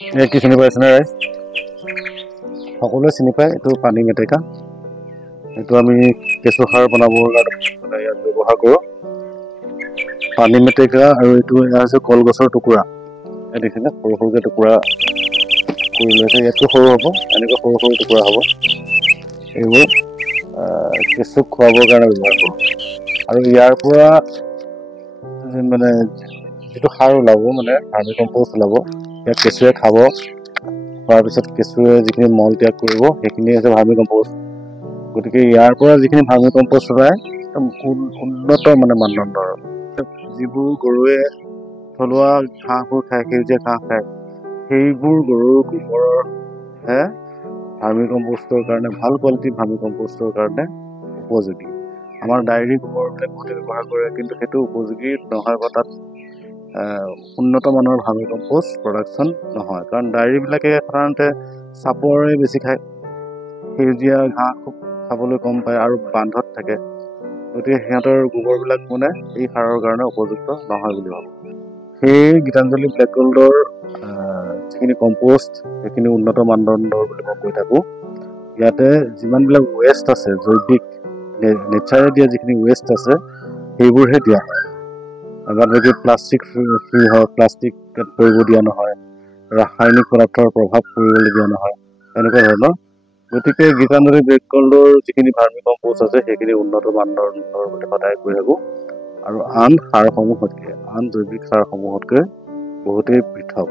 কি চিনি পাইছেনে ৰাইজ? সকলোৱে চিনি পায়, এইটো পানী মেটেকা। এইটো আমি কেঁচু সাৰ বনাবৰ কাৰণে ইয়াত ব্যৱহাৰ কৰোঁ। পানী মেটেকা আৰু এইটো হৈছে কলগছৰ টুকুৰা। এই দেখিছে সৰু সৰুকৈ টুকুৰা কৰি লৈছে। ইয়াতকৈ সৰু হ'ব, এনেকৈ সৰু সৰু টুকুৰা হ'ব। এইবোৰ কেঁচুক খুৱাবৰ কাৰণে ব্যৱহাৰ কৰোঁ। আৰু ইয়াৰ পৰা মানে যিটো সাৰ ওলাব, মানে ভাৰ্মি কম্প'ষ্ট ওলাব, ইয়াক কেঁচুৱে খাব। খোৱাৰ পিছত কেঁচুৱে যিখিনি মল ত্যাগ কৰিব, সেইখিনি হৈছে ভাৰ্মি কম্প'ষ্ট। গতিকে ইয়াৰ পৰা যিখিনি ভাৰ্মি কম্প'ষ্ট ওলায়, একদম উন্নত মানে মানদণ্ডৰ। যিবোৰ গৰুৱে থলুৱা ঘাঁহবোৰ খায়, সেউজীয়া ঘাঁহ খায়, সেইবোৰ গৰুৰ গোবৰহে ভাৰ্মি কম্প'ষ্টৰ কাৰণে, ভাল কোৱালিটিৰ ভাৰ্মি কম্প'ষ্টৰ কাৰণে উপযোগী। আমাৰ ডায়েৰী গোবৰবিলাক বহুতে ব্যৱহাৰ কৰে, কিন্তু সেইটো উপযোগী নহয়, বা তাত উন্নত মানৰ ভাৰ্মি কম্প'ষ্ট প্ৰডাকশ্যন নহয়। কাৰণ ডায়েৰীবিলাকে সাধাৰণতে চাপৰে বেছি খায়, সেউজীয়া ঘাঁহ খুব খাবলৈ কম পায় আৰু বান্ধত থাকে। গতিকে সিহঁতৰ গোবৰবিলাক মানে এই সাৰৰ কাৰণে উপযুক্ত নহয় বুলি ভাবোঁ। সেই গীতাঞ্জলি ব্লেক গল্ডৰ যিখিনি কম্প'ষ্ট, সেইখিনি উন্নত মানদণ্ডৰ বুলি মই কৈ থাকোঁ। ইয়াতে যিমানবিলাক ৱেষ্ট আছে, জৈৱিক নেচাৰে দিয়া যিখিনি ৱেষ্ট আছে, সেইবোৰহে দিয়া হয়। বাকী প্লাষ্টিক ফ্ৰী হয়, প্লাষ্টিক পৰিব দিয়া নহয়, ৰাসায়নিক পদাৰ্থৰ প্ৰভাৱ পৰিবলৈ দিয়া নহয়, এনেকুৱা ধৰণৰ। গতিকে গীতাঞ্জলি ব্লেক গল্ডৰ যিখিনি ভাৰ্মি কম্প'ষ্ট আছে, সেইখিনি উন্নত মানদণ্ডৰ বুলি সদায় কৈ থাকোঁ। আৰু আন সাৰসমূহতকৈ, আন জৈৱিক সাৰসমূহতকৈ বহুতেই পৃথক।